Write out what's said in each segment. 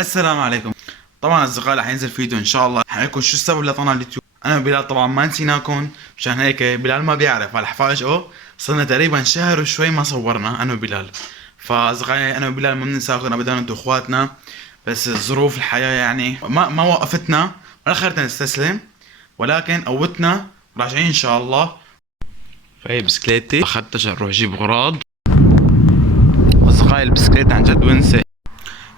السلام عليكم. طبعا اصدقائي رح ينزل فيديو ان شاء الله حيكون شو السبب لطلع اليوتيوب. انا وبلال طبعا ما نسيناكم، مشان هيك بلال ما بيعرف رح فاجئه. صرنا تقريبا شهر وشوي ما صورنا انا وبلال. فاصدقائي انا وبلال ما بننساكم ابدا، انتم اخواتنا، بس ظروف الحياه يعني ما وقفتنا ولا خلتنا نستسلم، ولكن قوتنا راجعين ان شاء الله. فهي بسكليتي اخذت عشان اروح اجيب غراض. اصدقائي البسكليت عن جد ونسه.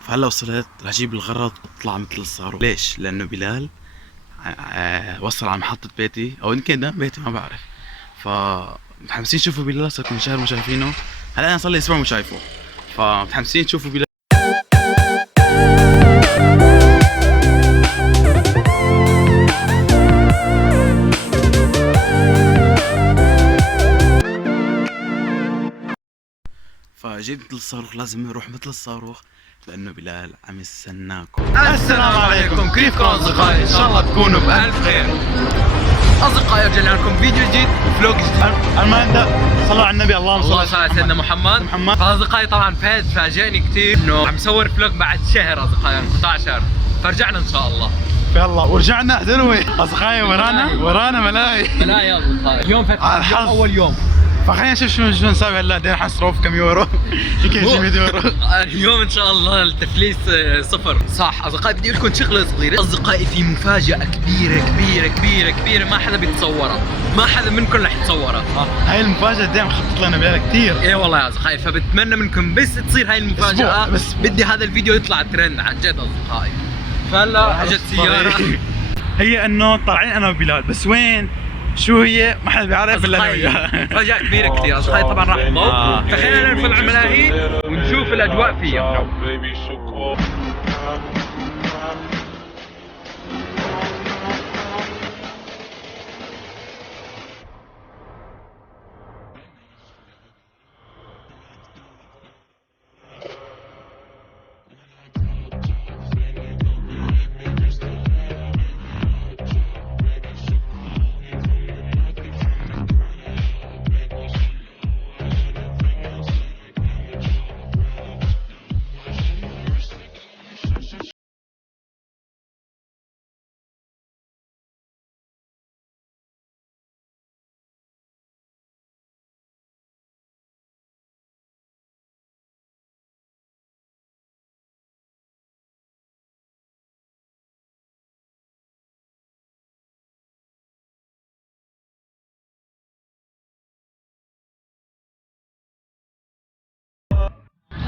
فهلا وصلت رح اجيب الغرض اطلع مثل الصاروخ. ليش؟ لانه بلال وصل على محطة بيتي او يمكن قدام بيتي ما بعرف. فمتحمسين تشوفوا بلال، صار لكم شهر ما شايفينه، هلا انا صار لي اسبوع ما شايفه، فمتحمسين تشوفوا بلال. فجيت مثل الصاروخ، لازم نروح مثل الصاروخ لانه بلال عم يستناكم. السلام عليكم، كيفكم اصدقائي؟ ان شاء الله تكونوا بالف خير. اصدقائي رجعنا لكم فيديو جديد وفلوج جديد. الماندا صلوا على النبي، اللهم الله صل على سيدنا محمد. فاصدقائي طبعا فهد فاجئني كثير انه عم صور فلوج بعد شهر، اصدقائي انقطاع شهر، فرجعنا ان شاء الله. يلا ورجعنا دلوي اصدقائي، ورانا ملاهي. لا يا اصدقائي اليوم فتح اول يوم، فخلينا نشوف شو نسوي هلا. دين حنصرف كم يورو يمكن شي 100 يورو اليوم ان شاء الله التفليس صفر. صح اصدقائي، بدي اقول لكم شغله صغيره. اصدقائي في مفاجاه كبيره كبيره كبيره كبيره ما حدا بيتصورها، ما حدا منكم رح يتصورها. هاي المفاجاه دائما خطط لنا بها كثير. ايه والله يا اصدقائي، فبتمنى منكم بس تصير هاي المفاجاه، بس بدي هذا الفيديو يطلع ترند عن جد اصدقائي. فهلا اجت سياره هي انه طالعين انا وبلال، بس وين شو هي ما حدا بيعرف الا انا وياه. مفاجاه كبيره كثير اصدقائي، طبعا راح نضوء، فخلينا ندخل على الملاهي ونشوف الاجواء فيها.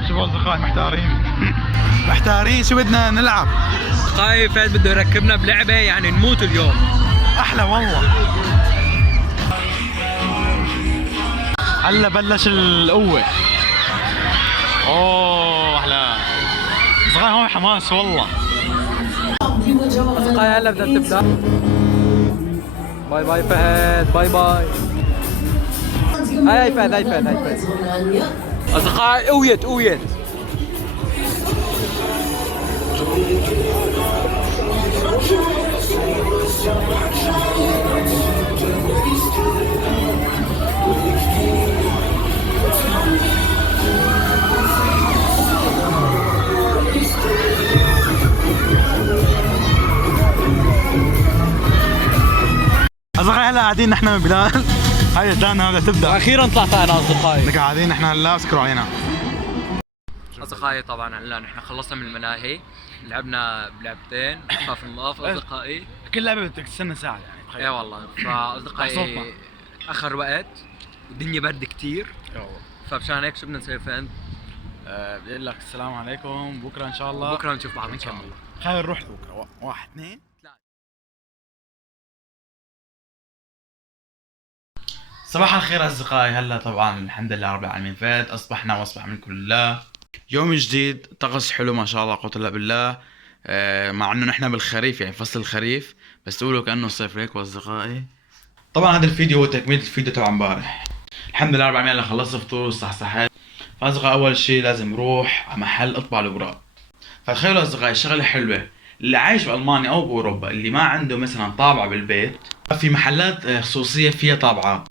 شوفوا اصدقائي محتارين شو بدنا نلعب. اصدقائي فهد بده يركبنا بلعبه يعني نموت اليوم. احلى والله. هلا بلش القوه. اوه احلى اصدقائي، هون حماس والله. اصدقائي هلا بدها تبدا. باي باي فهد، باي باي. هاي فهد، هاي فهد، هاي فهد. اصدقائي قويت. اصدقائي هلا قاعدين نحن من بلال. هاي دانا بدها تبدا. اخيرا طلعت انا اصدقائي. قاعدين نحن هلا سكروا علينا. اصدقائي طبعا هلا نحن خلصنا من الملاهي، لعبنا بلعبتين خفاف المضاف اصدقائي. كل لعبه بدك تستنى ساعه يعني تخيل. اي والله، فاصدقائي اخر وقت والدنيا برد كثير، فمشان هيك شو بدنا نسوي فهد؟ بدي اقول لك السلام عليكم، بكره ان شاء الله بكره نشوف بعض ان شاء الله. خلينا نروح بكره 1 2 3. صباح الخير اصدقائي. هلا طبعا الحمد لله رب العالمين فات اصبحنا واصبح منكم لله. يوم جديد، طقس حلو ما شاء الله قوة الا بالله. مع انه نحن بالخريف يعني فصل الخريف، بس تقولوا كانه صيف ليك اصدقائي. طبعا هذا الفيديو هو تكملة الفيديو تبع امبارح. الحمد لله رب العالمين انا خلصت فطور وصحصحت. فاصدقائي اول شيء لازم اروح على محل اطبع الاوراق. فتخيلوا اصدقائي شغله حلوه، اللي عايش بالمانيا او باوروبا اللي ما عنده مثلا طابعه بالبيت، في محلات خصوصيه فيها طابعات،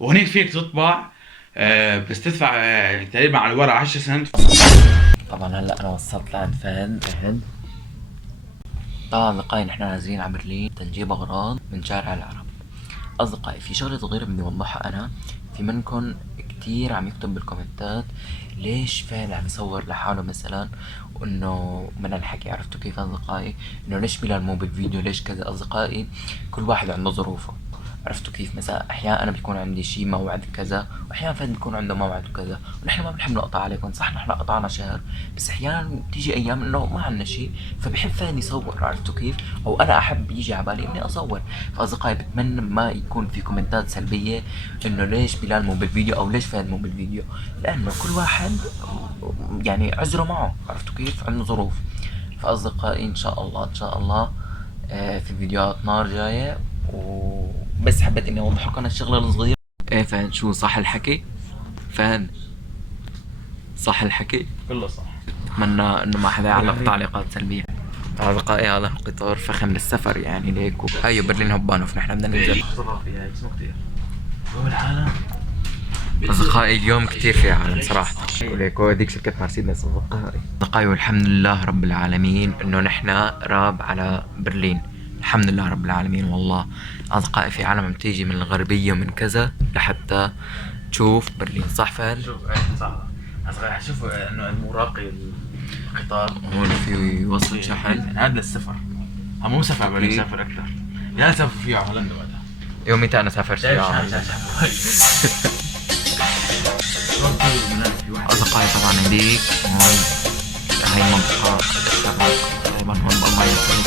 وهنيك فيك تطبع بس تدفع تقريبا على الورق 10 سنت. طبعا هلا انا وصلت لعند فهد. طبعا أصدقائي نحن نازلين على برلين تنجيب أغراض من شارع العرب. أصدقائي في شغلة صغيرة بدي أوضحها أنا. في منكم كتير عم يكتب بالكومنتات ليش فعلا عم يصور لحاله مثلا، وإنه من الحكي عرفتوا كيف أصدقائي، إنه ليش بلال مو بالفيديو، ليش كذا. أصدقائي كل واحد عنده ظروفه، عرفتوا كيف. مثلا احيانا انا بيكون عندي شي موعد كذا، واحيانا فهد بيكون عنده موعد وكذا، ونحن ما بنحب نقطع عليكم. صح نحن قطعنا شهر، بس احيانا بتيجي ايام انه ما عندنا شي، فبحب فهد يصور، عرفتوا كيف، او انا احب يجي على بالي اني اصور. فاصدقائي بتمنى ما يكون في كومنتات سلبيه انه ليش بلال مو بالفيديو او ليش فهد مو بالفيديو، لانه كل واحد يعني عذره معه، عرفتوا كيف، عنده ظروف. فاصدقائي ان شاء الله ان شاء الله في فيديوهات نار جايه. وبس حبيت اني اوضح لكم الشغله الصغيره. ايه فهد شو صح الحكي؟ فهد صح الحكي؟ كله صح. اتمنى انه ما حدا يعلق تعليقات سلبيه. اصدقائي هذا القطار فخم للسفر يعني ليك. هيو برلين هوبانوف نحن بدنا ننزل. اصدقائي اليوم كثير في عالم صراحه، وليكو هذيك شركه مرسيدس. اصدقائي والحمد لله رب العالمين انه نحن راب على برلين، الحمد لله رب العالمين. والله أصدقائي في عالم عم تيجي من الغربية ومن كذا لحتى تشوف برلين. صح فهد؟ شوف صح. أصغر شوفوا إنه المراقي القطار هون في وصلة شحن. هذا السفر، مو سفر برلين، سفر أكثر. يا سافر فيه على هولندا وقتها. يوم متى أنا سافرت فيها. أصدقائي طبعا هديك هون هاي المنطقة تقريبا هون بالله يسلمك.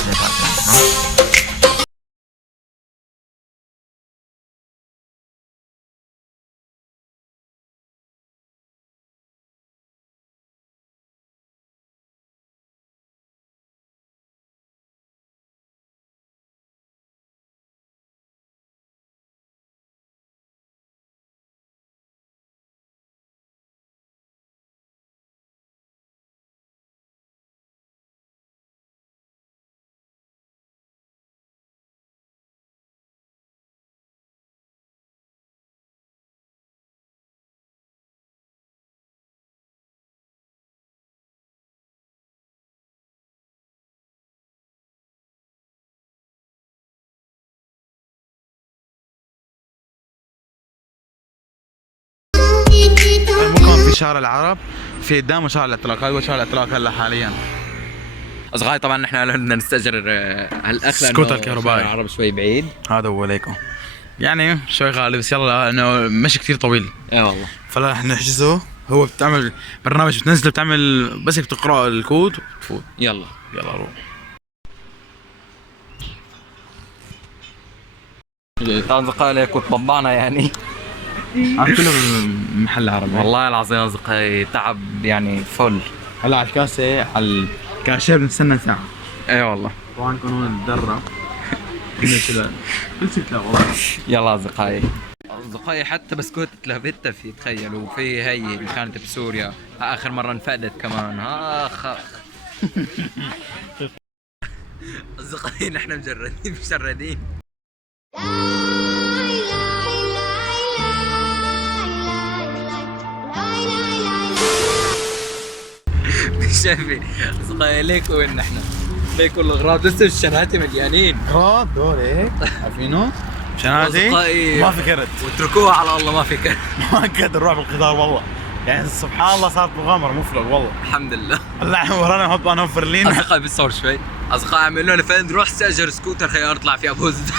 ممكن في شارع العرب، في قدامه شارع الاتراك. هذا هو شارع الاتراك هلا حاليا. أصدقائي طبعا نحن بدنا نستأجر هالأخ سكوتر كهربائي. العرب شوي بعيد. هذا هو ليكم يعني شوي غالي، بس يلا انه مشي كثير طويل. ايه والله. فلا رح نحجزه. هو بتعمل برنامج بتنزله، بتعمل بس بتقرا الكود وتفوت. يلا روح. أصدقائي ليكو طبعنا يعني. عم كله محل عربي. والله العظيم أصدقائي تعب يعني فل. هلا على الكاسه، على الكاشير بنستنى ساعه. ايه والله. طبعا كنا نتدرب. كل شيء لا والله. يلا أصدقائي حتى بسكوت لافيتا في، تخيلوا. وفي هي اللي كانت بسوريا آخر مرة انفقدت كمان. أصدقائي نحن مجردين. مش شايفين أصدقائي ليكو وين نحن؟ ليكو الأغراض لسه الشناتي مليانين. اغراض دول هيك عارفينه؟ شناتي ما في كرت، واتركوها على الله ما في كرت. ما قدر نروح بالقطار والله. يعني سبحان الله صارت مغامرة مفرق والله. الحمد لله. هلا ورانا هوب انا برلين. أصدقائي بتصور شوي. أصدقائي عملوا لنا فين نروح استأجر سكوتر خيار نطلع فيه أبوز.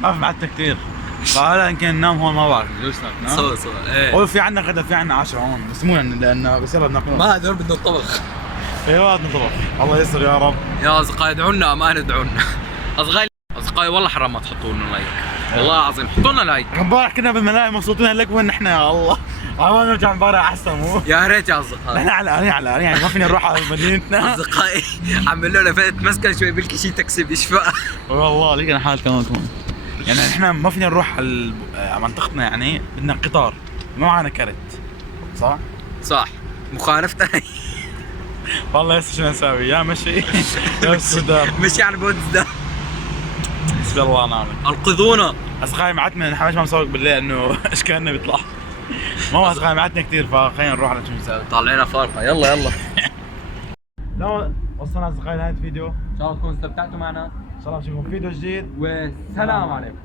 ما في معدنا كثير. فهلا يمكن ننام هون ما بعرف جلسنا ننام. سوا ايه. وفي عندنا غدا، في عندنا 10 هون، بس مو لانه بس يلا بناكل. ما هدول بدنا الطبخ. ايوه بدنا طبخ. الله يستر يا رب. يا أصدقائي ادعوا لنا أمان، ادعوا لنا. أصدقائي والله حرام ما تحطوا لنا لايك. والله العظيم حطوا لنا لايك. امبارح كنا بالملاهي مبسوطين، هلك وين نحن يا الله. عمال نرجع امبارح احسن مو. يا ريت يا أصدقائي. نحن على القرية يعني ما فينا نروح على مدينتنا. أصدقائي عملوا لنا فايت مسكن شوي بلكي شي تاكسي بيشفى. والله لينا حال كمان يعني نحن ما فينا نروح على منطقتنا، يعني بدنا قطار، ما معنا كرت. صح مخالفتنا. والله هسه شو نسوي؟ يا مشي يا السودان. مشي على بودز ده. حسبي الله ونعم. انقذونا. اصدقائي معتنا نحن ليش ما نسوق بالليل انه اشكالنا بيطلع. ما هو اصدقائي معتنا كثير، فخلينا نروح على شو نسوي. طالعين فارقه. يلا لو وصلنا اصدقائي لنهايه الفيديو، ان شاء الله تكونوا استمتعتوا معنا ان شاء الله نشوفكم فيديو جديد. والسلام عليكم.